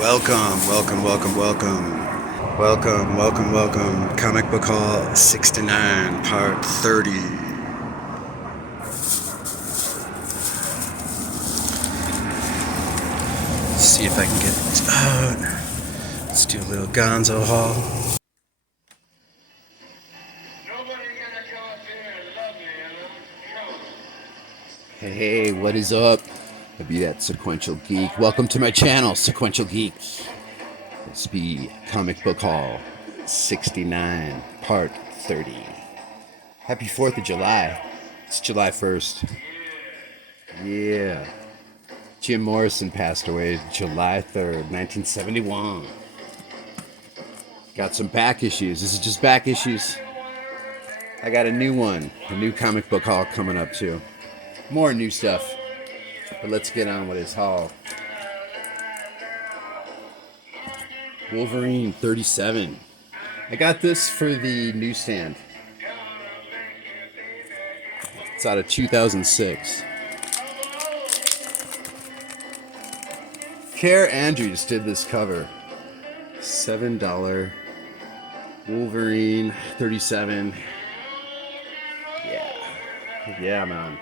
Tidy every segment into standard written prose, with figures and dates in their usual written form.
Welcome, welcome, welcome, welcome. Welcome, welcome, welcome. Comic Book Hall 69, Part 30. Let's see if I can get it out. Let's do a little Gonzo Hall. Hey, what is up? I be that Sequential Geek. Welcome to my channel, Sequential Geek. This be Comic Book Hall 69, Part 30. Happy 4th of July. It's July 1st. Yeah. Jim Morrison passed away July 3rd, 1971. Got some back issues. This is just back issues. I got a new one, a new Comic Book Hall coming up too. More new stuff. But let's get on with his haul. Wolverine 37. I got this for the newsstand. It's out of 2006. Care Andrews did this cover. $7. Wolverine 37. Yeah. Yeah, man.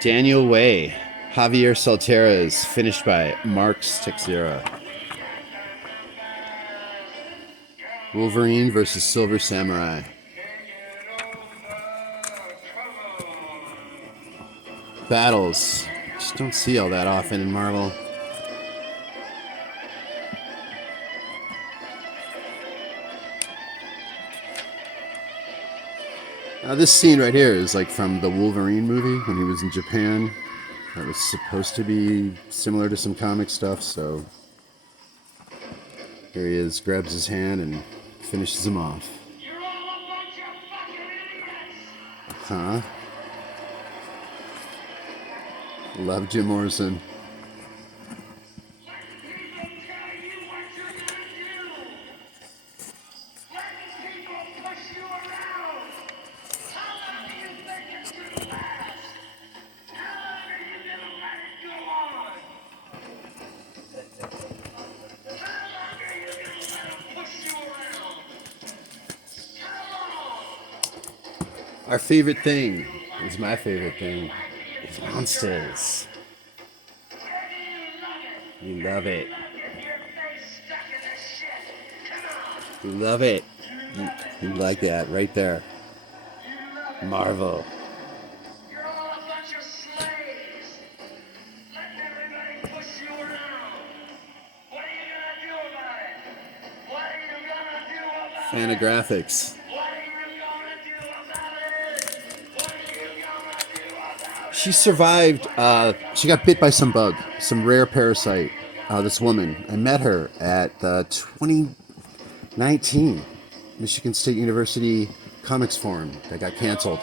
Daniel Way. Javier Saltera, finished by Marks Texera. Wolverine versus Silver Samurai. Battles. Just don't see all that often in Marvel. Now this scene right here is like from the Wolverine movie when he was in Japan. That was supposed to be similar to some comic stuff, so here he is, grabs his hand and finishes him off. You're all a bunch of fucking idiots! Huh? Love Jim Morrison. Let people tell you what you're gonna do! Let people push you around! How long do you think it's gonna last? How long are you gonna let it go on? How long are you gonna let them push you around? How long? Our favorite thing is my favorite thing. It's monsters. You love it. You love it. You like that right there. Marvel. You're all a bunch of slaves. Letting everybody push you around. What are you gonna do about it? What are you gonna do about it? Fantagraphics. What are you gonna do about it? What are you gonna do about it? She survived. She got bit by some bug, some rare parasite. This woman. I met her at the 2019 Michigan State University Comics Forum that got canceled.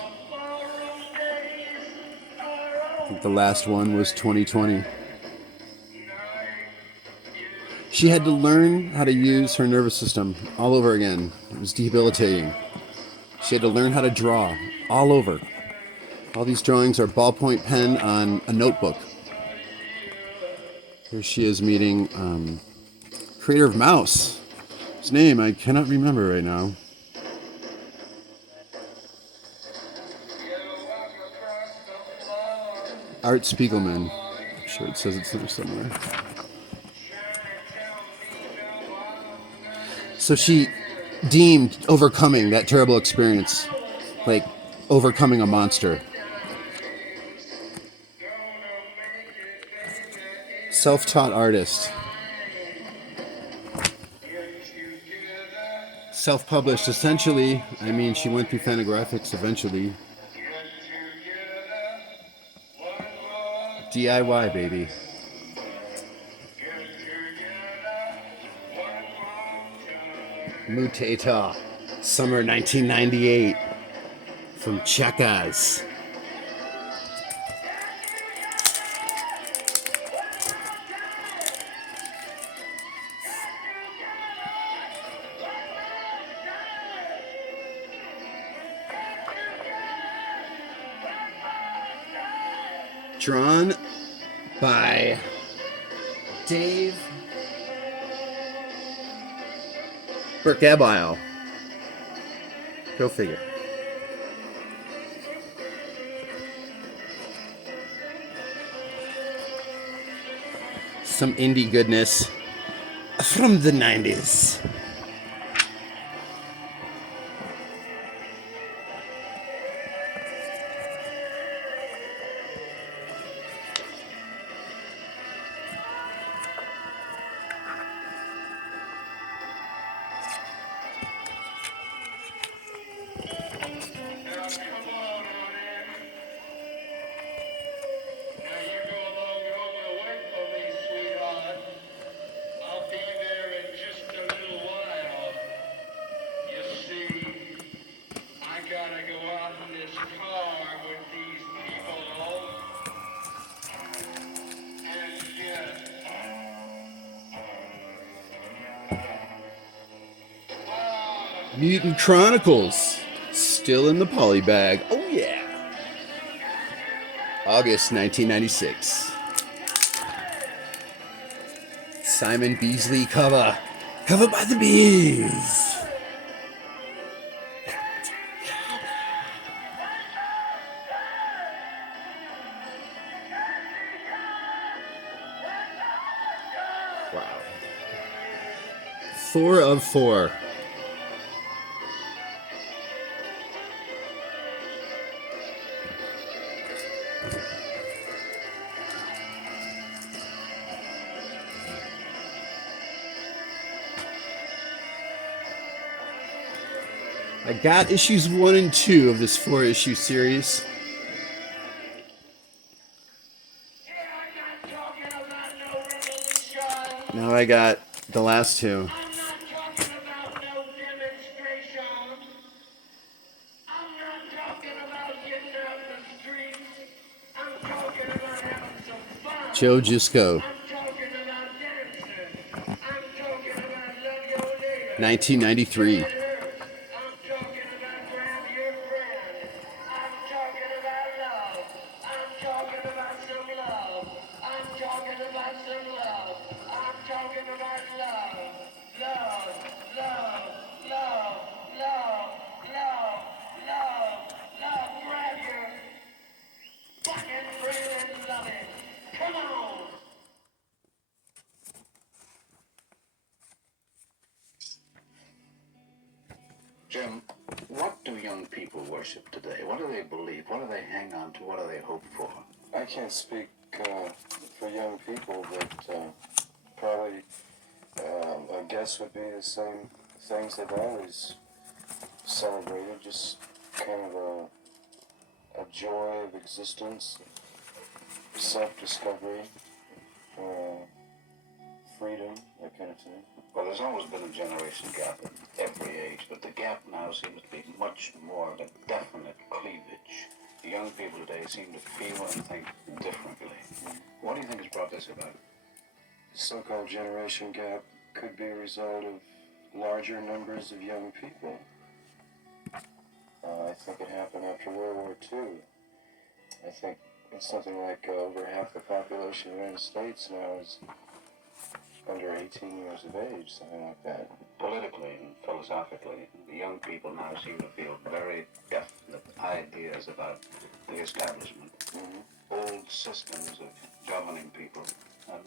I think the last one was 2020. She had to learn how to use her nervous system all over again. It was debilitating. She had to learn how to draw all over. All these drawings are ballpoint pen on a notebook. Here she is meeting creator of Mouse. His name I cannot remember right now. Art Spiegelman. I'm sure it says it's there somewhere. So she deemed overcoming that terrible experience like overcoming a monster. Self-taught artist. Self-published, essentially. I mean, she went through Fantagraphics eventually. DIY, baby. Mutator. Summer 1998. From Checkers. Drawn by Dave Burkabile. Go figure. Some indie goodness from the 90s. Now, come on, Odin. Now, you go along home and wait for me, sweetheart. I'll be there in just a little while. You see, I gotta go out in this car with these people. And yet, Mutant Chronicles. Still in the polybag. Oh, yeah. August 1996. Simon Beasley cover. Cover by the Bees. Wow. 4 of 4. I got issues 1 and 2 of this 4-issue series. I'm not talking about no revolution. Now I got the last 2. I'm not talking about no demonstrations. I'm not talking about getting out in the streets. I'm talking about having some fun. Joe Jusko, I'm talking about dancing. I'm talking about love your neighbor. 1993. It hurts. I'm talking about grab your friend. I'm talking about love. I'm talking about some love. I'm talking about some love. I'm talking about love. Love, love, love, love, love, love, love. Grab your fucking friend and love it. Come on. Jim, what do young people worship today? What do they believe? What do they hang on to? What do they hope for? I can't speak for young people, but probably I guess would be the same things they've always celebrated, just kind of a joy of existence, self-discovery, freedom, that kind of thing. Well, there's always been a generation gap in every age, but the gap now seems to be much more of a definite cleavage. The young people today seem to feel and think differently. What do you think has brought this about? The so-called generation gap could be a result of larger numbers of young people. I think it happened after World War II. I think it's something like over half the population of the United States now is under 18 years of age, something like that. Politically and philosophically, the young people now seem to feel very definite ideas about the establishment, old systems of governing people,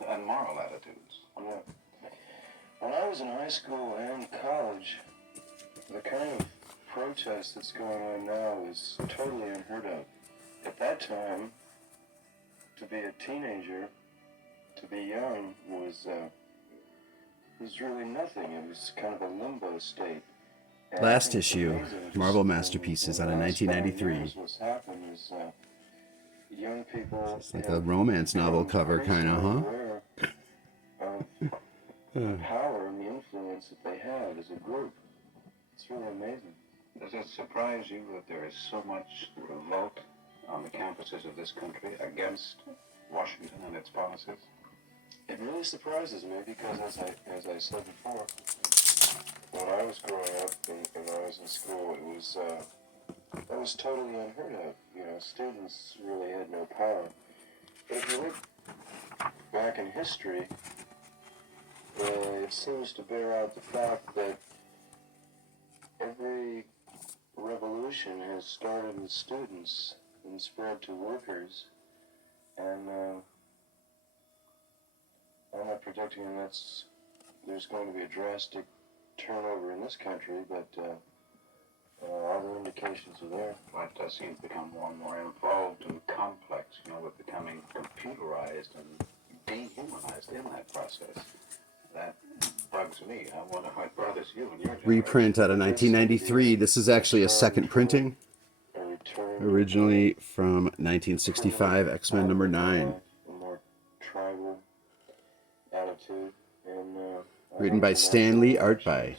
and moral attitudes. Yeah. When I was in high school and college, the kind of protest that's going on now is totally unheard of. At that time, to be a teenager, to be young, was really nothing. It was kind of a limbo state. And I Last think it's issue, amazing just Marvel Masterpieces in out of the last 5 1993. years what's happened is young people It's like have a romance novel become cover, kind of, huh? aware of the power and the influence that they have as a group. It's really amazing. Does it surprise you that there is so much revolt on the campuses of this country against Washington and its policies? It really surprises me because, as I said before, when I was growing up and I was in school, that was totally unheard of. You know, students really had no power. But if you look back in history, it seems to bear out the fact that every revolution has started with students and spread to workers, and I'm not predicting there's going to be a drastic turnover in this country, but all the indications are there. Life does seem to become more and more involved and complex. We're becoming computerized and dehumanized in that process. That bugs me. I wonder how it bothers you and your generation. Reprint out of 1993. This is actually a second printing. Originally from 1965, X-Men number 9. A more tribal attitude. And, written by Stan Lee, art by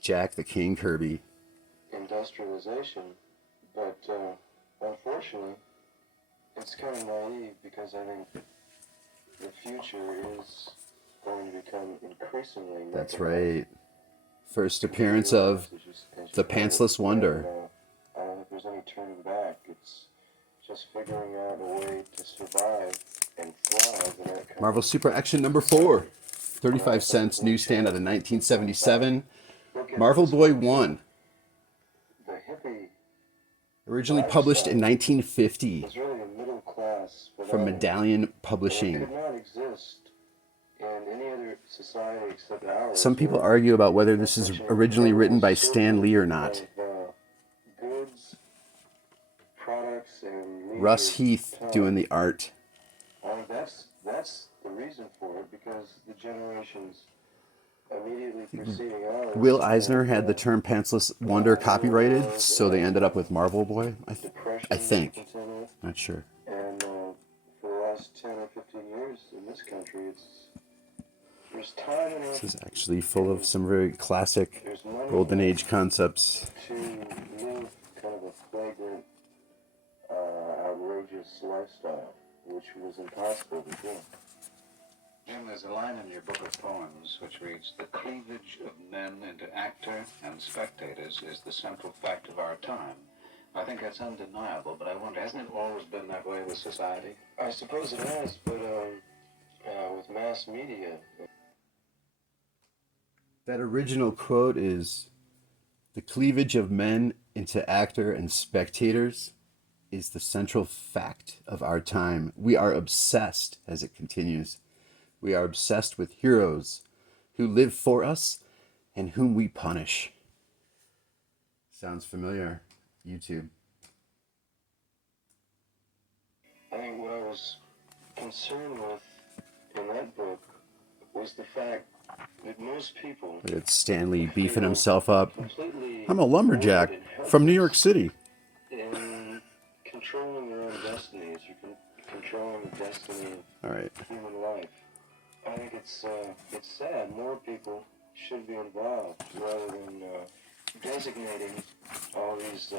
Jack the King Kirby. Industrialization, but unfortunately, it's kind of naive because I think the future is going to become increasingly. That's right. First appearance of the Pantsless Wonder. I don't think there's any turning back. It's just figuring out a way to survive and thrive in that kind Marvel Super Action number 4. 35 cents, newsstand out of 1977. Marvel Boy 1. The hippie Originally published in 1950 was really a middle class from Medallion It Publishing. could not exist in any other society except ours. Some people argue about whether this is originally written by Stan Lee or not. Goods, products, and Russ Heath doing the art. That's the reason for it, because the generations immediately preceding ours. Will Eisner had the term Pantsless Wonder copyrighted, so they ended up with Marvel Boy. I think. Not sure. And for the last 10 or 15 years in this country, there's time enough. This is actually full of some very classic Golden Age concepts. To live kind of a flagrant, outrageous lifestyle, which was impossible to do. Jim, there's a line in your book of poems which reads, "The cleavage of men into actor and spectators is the central fact of our time." I think that's undeniable, but I wonder, hasn't it always been that way with society? I suppose it has, but with mass media. That original quote is, "The cleavage of men into actor and spectators is the central fact of our time. We are obsessed," as it continues. "We are obsessed with heroes who live for us and whom we punish." Sounds familiar? YouTube. I think what I was concerned with in that book was the fact that most people Look at Stanley beefing himself up. completely "I'm a lumberjack from New York City." in controlling their own destinies, or controlling the destiny All right. of human life. I think it's sad. More people should be involved rather than designating all these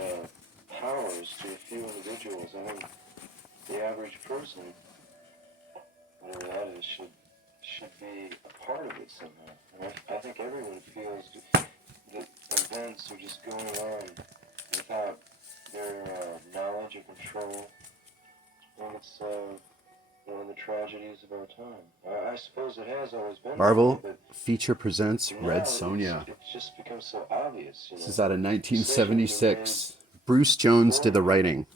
powers to a few individuals. I think the average person, whatever that is, should be a part of it somehow. And I think everyone feels that events are just going on without their knowledge or control. And it's one of the tragedies of our time. I suppose it has always been. Marvel but Feature presents now Red Sonja. It's just become so obvious. This is out of 1976. Bruce Jones did the writing.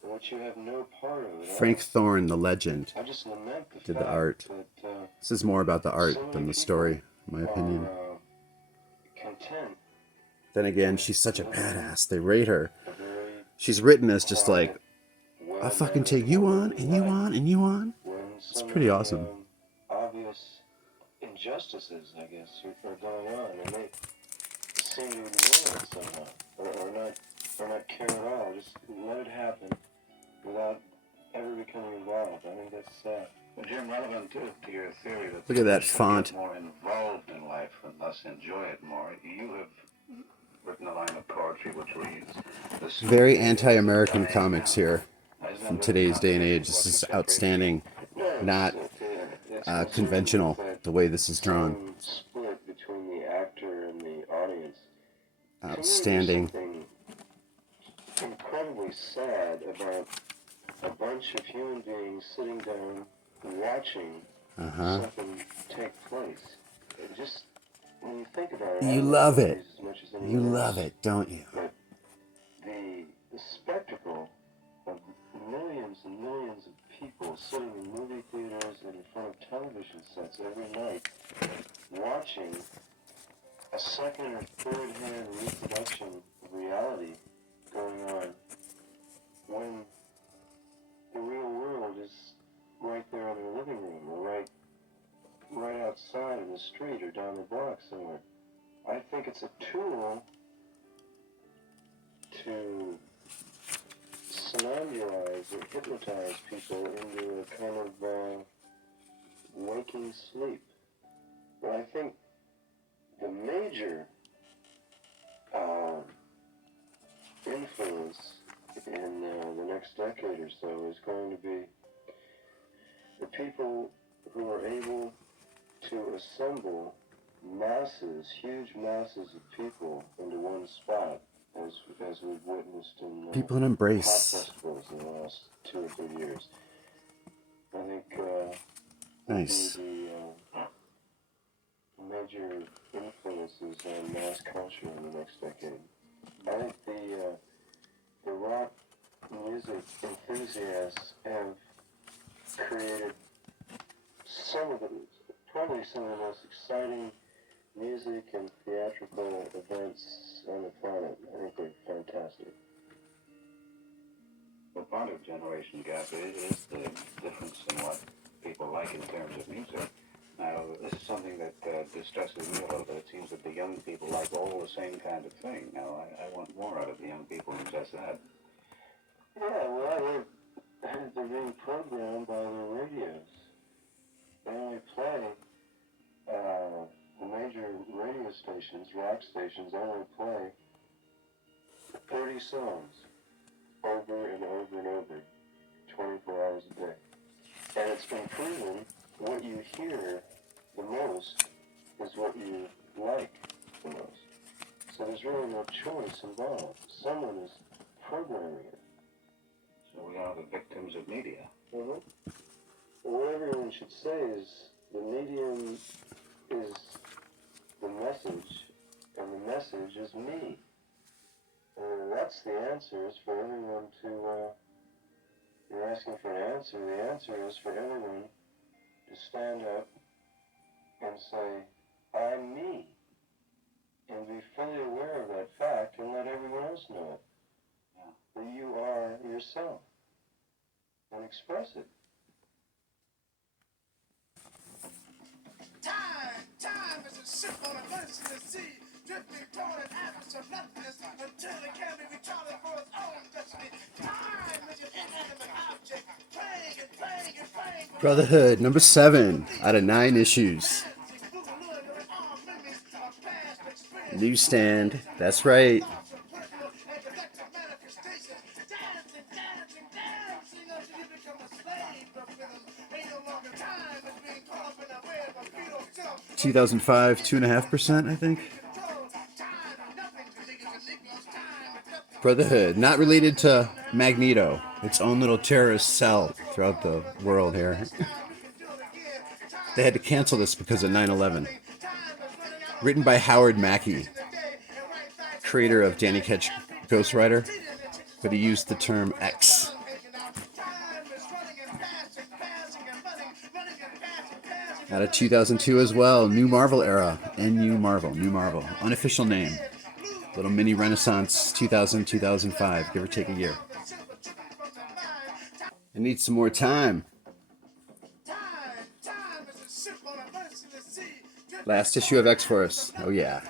What you have no part of it. Frank Thorne, the legend, I just lament the did the fact art. that This is more about the art than the story, in my opinion. are content. Then again, she's such a badass. They rate her. A very She's written as just like, well "I fucking take you on, and you on, and you on." It's pretty awesome. Obvious injustices, I guess, are going on, and they seem to ignore it somehow, or not care at all. Just let it happen without ever becoming involved. I think that's sad. Well, Jim, relevant to your theory that Look at that people should font. get more involved in life and thus enjoy it more, you have written a line of poetry which reads, "The Very sweet anti-American dying comics out." here Isn't that from what today's day and the age. This is outstanding. Not It's conventional, that the way this is drawn. some split between the actor and the audience. Outstanding. To me, there's something incredibly sad about a bunch of human beings sitting down watching something take place. It just, when you think about it, I You love love it. movies as much as anyone You else. love it, don't you? But the spectacle of millions and millions of people sitting in movie theaters and in front of television sets every night watching a second or third-hand reproduction of reality going on when the real world is right there in their living room or right outside in the street or down the block somewhere. I think it's a tool to somnambulize or hypnotize people into a kind of waking sleep. But I think the major influence in the next decade or so is going to be the people who are able to assemble masses, huge masses of people into one spot, as we've witnessed in People in pop embrace. festivals in the last 2 or 3 years. I think Nice. the major influences on mass culture in the next decade. I think the rock music enthusiasts have created probably some of the most exciting music and theatrical events on the planet. I think they're fantastic. Well, part of generation gap is the difference in what people like in terms of music. Now, this is something that distresses me a little bit. It seems that the young people like all the same kind of thing. Now, I want more out of the young people than just that. Yeah, well, they're being programmed by their radios. They only play, the major radio stations, rock stations, only play 30 songs over and over and over, 24 hours a day. And it's been proven what you hear the most is what you like the most. So there's really no choice involved. Someone is programming it. So we are the victims of media. Mm-hmm. What everyone should say is the medium is the message, and the message is me. And that's the answer, is for everyone to, you're asking for an answer. The answer is for everyone to stand up and say, I'm me. And be fully aware of that fact and let everyone else know it. Yeah. That you are yourself. And express it. Time is a ship on a merciless sea, drifting toward an abyss of nothingness until it can be recharted for its own destiny. Time is an inanimate object, playing and playing and playing. Brotherhood, number 7 out of 9 issues. Newsstand, that's right. Dancing until you become a slave of rhythm. Ain't no longer time is being caught up in a web of feudal self. 2005, 2.5%, I think. Brotherhood, not related to Magneto. Its own little terrorist cell throughout the world here. They had to cancel this because of 9/11. Written by Howard Mackey, creator of Danny Ketch Ghost Rider, but he used the term X. Out of 2002 as well, New Marvel era, NU Marvel, New Marvel, unofficial name. Little mini renaissance, 2000, 2005, give or take a year. I need some more time. Last issue of X-Force, oh yeah.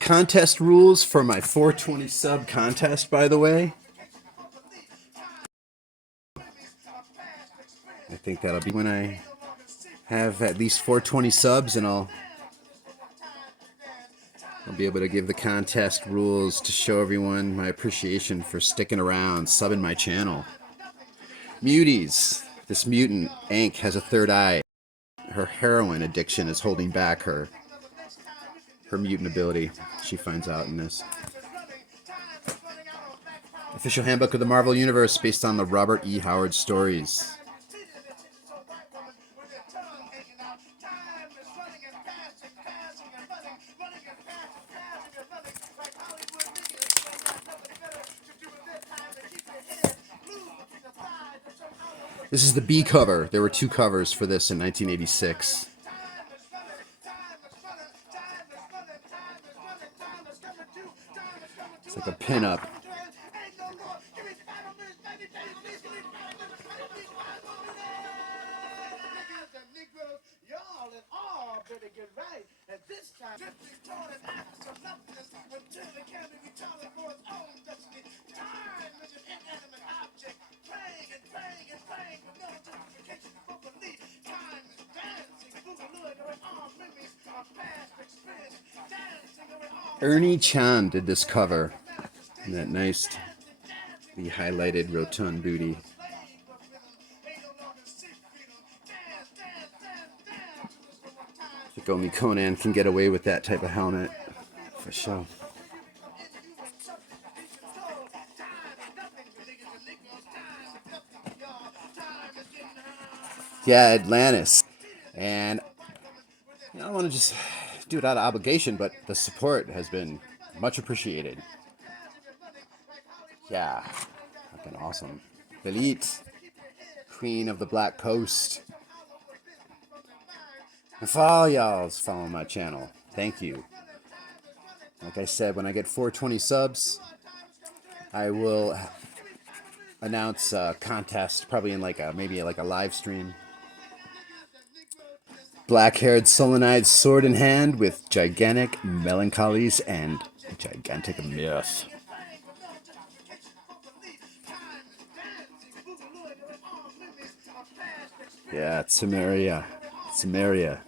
Contest rules for my 420 sub contest, by the way. I think that'll be when I have at least 420 subs, and I'll be able to give the contest rules to show everyone my appreciation for sticking around, subbing my channel. Muties. This mutant, Ank, has a third eye. Her heroin addiction is holding back her mutant ability. She finds out in this. I Official handbook of the Marvel Universe based on the Robert E. Howard stories. This is the B cover. There were 2 covers for this in 1986. It's like a pinup. Ernie Chan did this cover. And that nice, the highlighted rotund booty. I think only Conan can get away with that type of helmet, for sure. Yeah, Atlantis. And I don't want to just do it out of obligation, but the support has been much appreciated. Yeah, fucking awesome. Elite, Queen of the Black Coast. And for all y'all's following my channel, thank you. Like I said, when I get 420 subs, I will announce a contest, probably in like maybe like a live stream. Black-haired, sullen-eyed, sword in hand, with gigantic melancholies and gigantic myth. Yeah, Samaria. Samaria.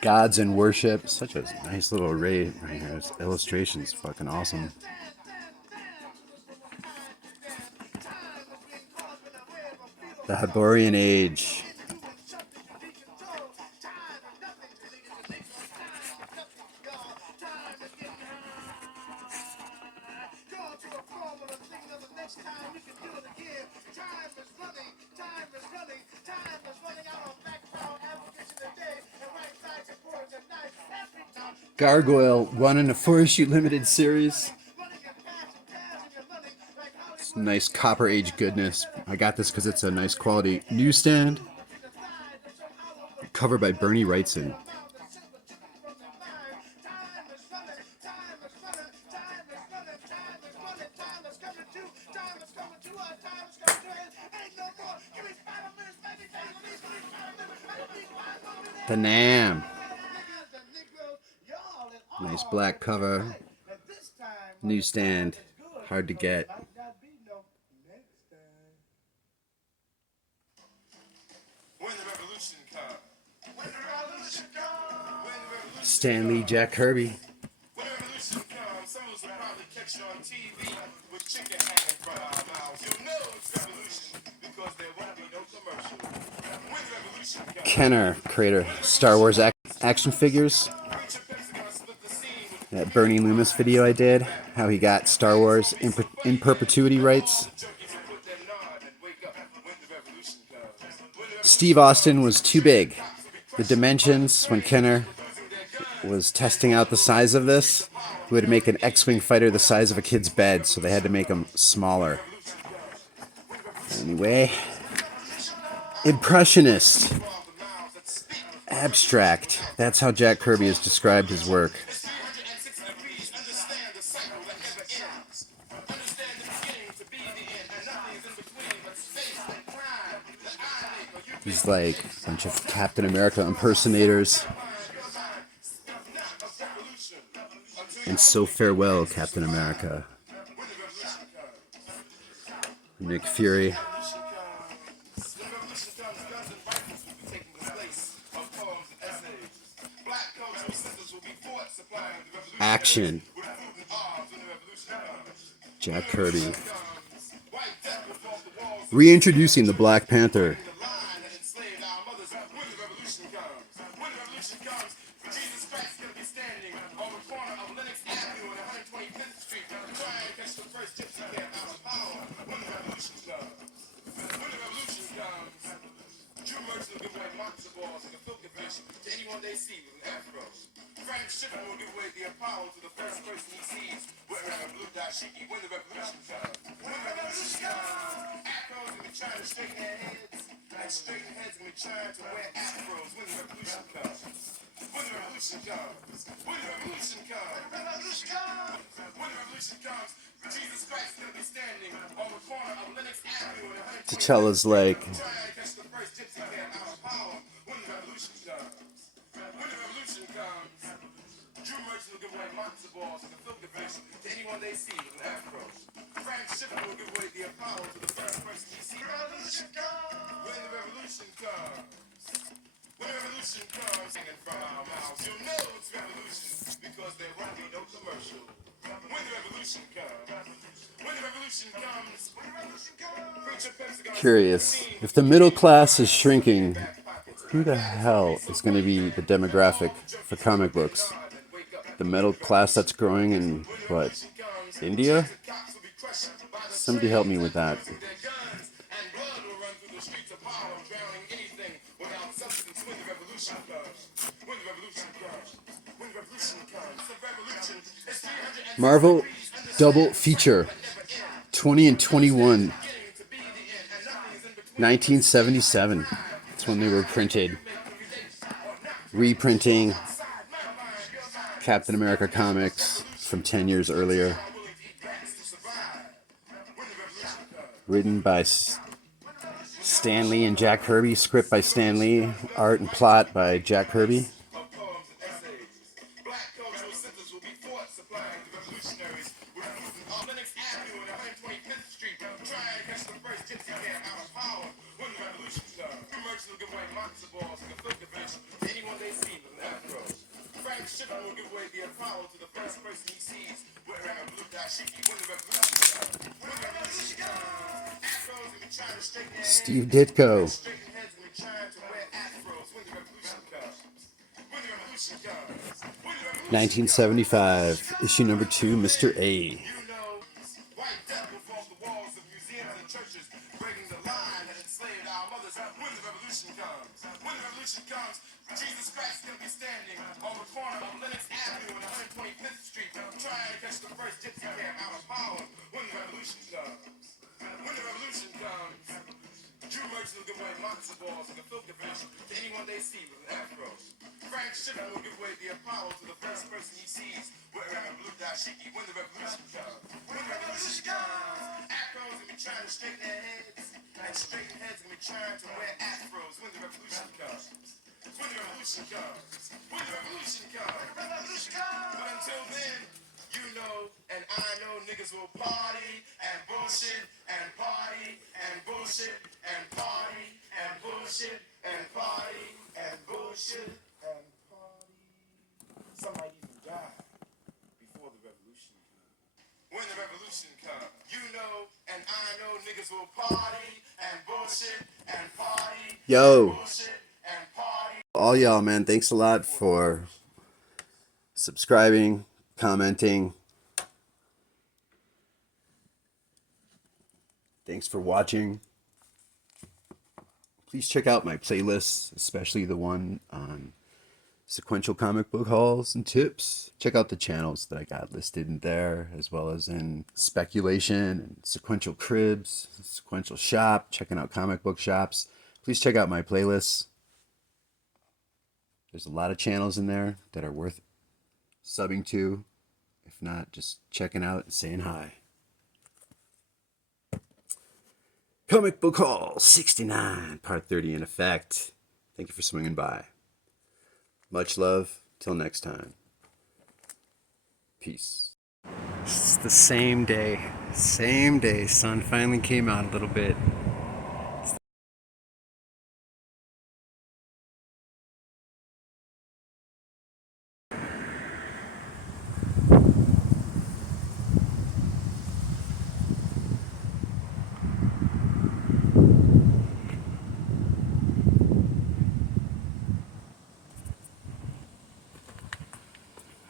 Gods and worship. Such a nice little array right here. This illustration's fucking awesome. The Hyborian Age. Gargoyle, one in a 4-issue limited series. Some nice Copper Age goodness. I got this because it's a nice quality newsstand. Covered by Bernie Wrightson. The Nam. Nice black cover. Newsstand. Hard to get. Stan Lee, Jack Kirby. Kenner, creator, Star Wars action figures. That Bernie Loomis video I did, how he got Star Wars in perpetuity rights. Steve Austin was too big. The dimensions, when Kenner was testing out the size of this, he would make an X-Wing fighter the size of a kid's bed, so they had to make him smaller. Anyway, Impressionist. Abstract. That's how Jack Kirby has described his work. He's like a bunch of Captain America impersonators. And so farewell, Captain America. Nick Fury. Action. Jack Kirby. Reintroducing the Black Panther. revolution comes, when the revolution comes, Jesus Christ is gonna be standing on the corner of Lenox Avenue and 125th Street, trying to catch the first gypsy cab out of power. When the revolution comes, when the revolution comes, Jew merchants will give away matzo balls and gefilte fish to anyone they see with an afro. Frank Shippen will give away the Apollo to the first person he sees wearing a blue dashiki. When the revolution comes, when the revolution comes, afros will be trying to straighten their heads, and straighten heads will be trying to wear afros. When the revolution comes, when the revolution comes, when the revolution comes, when the revolution comes, when the revolution comes, Jesus Christ is gonna be standing on the corner of Lenox Avenue and T'Challa's like, trying to catch the first gypsy cab out of power. When the revolution comes, when the revolution comes, Jew merchants will give away matzo balls and gefilte fish to anyone they see with an afro. Frank Shippen will give away the Apollo to the first person he sees. Revolution comes, when the revolution comes. When the revolution comes, singing from our mouths, you'll know it's revolution because there won't be no commercial. When the revolution comes, when the revolution comes, when the revolution comes, preacher Pepsi gonna curious. If the middle class is shrinking, who the hell is going to be the demographic for comic books? The middle class that's growing in, what, India? Somebody help me with that. Marvel double feature 20 and 21, 1977. That's when they were printed. Reprinting Captain America comics from 10 years earlier. Written by Stan Lee and Jack Kirby. Script by Stan Lee. Art and plot by Jack Kirby. Steve Ditko. 1975, issue number 2, Mr. A. Jesus Christ is gonna be standing on the corner of Lenox Avenue and 125th Street, trying to catch the first gypsy cab out of power. When the revolution comes, when the revolution comes, Jew merchants will give away matzo balls and gefilte fish to anyone they see with an afro. Frank Shippen will give away the Apollo to the first person he sees wearing a blue dashiki. When the revolution comes, when the revolution comes, afros will be trying to straighten their heads, and straighten heads will be trying to wear afros. When the revolution comes. When the revolution comes, when the revolution comes, when the revolution comes. But until then, you know, and I know niggas will party and bullshit and party and bullshit and party and bullshit and party and bullshit and party. Some might even die before the revolution comes. When the revolution comes, you know, and I know niggas will party and bullshit and party. Yo. And bullshit and party. All y'all, man, thanks a lot for subscribing, commenting. Thanks for watching. Please check out my playlists, especially the one on sequential comic book hauls and tips. Check out the channels that I got listed in there, as well as in speculation and sequential cribs, sequential shop, checking out comic book shops. Please check out my playlists. There's a lot of channels in there that are worth subbing to. If not, just checking out and saying hi. Comic Book Haul 69, Part 30 in effect. Thank you for swinging by. Much love. Till next time. Peace. It's the same day. Same day. Sun finally came out a little bit.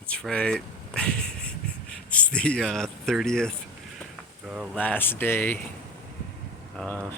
That's right. It's the 30th, last day of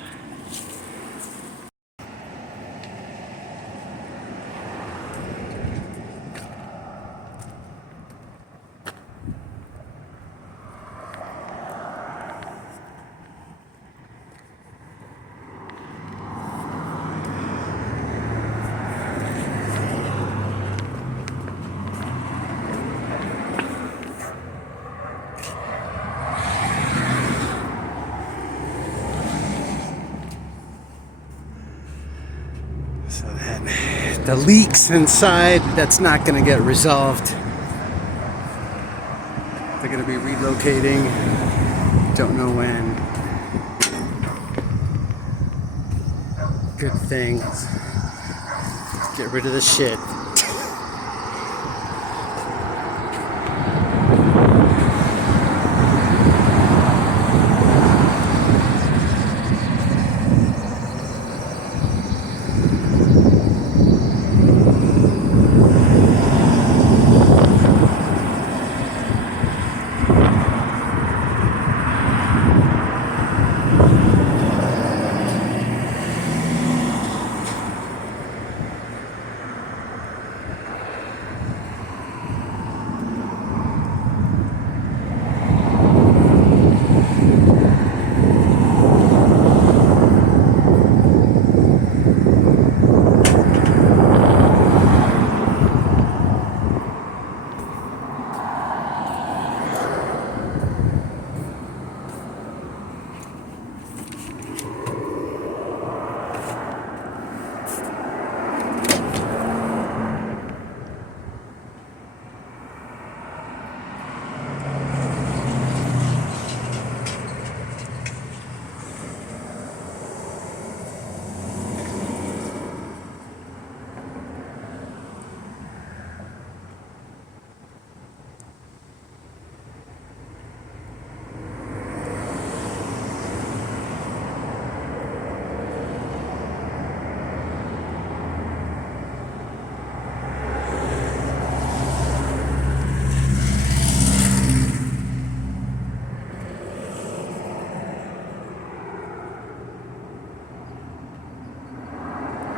so that the leaks inside, that's not going to get resolved. They're going to be relocating. Don't know when. Good thing. Get rid of the shit.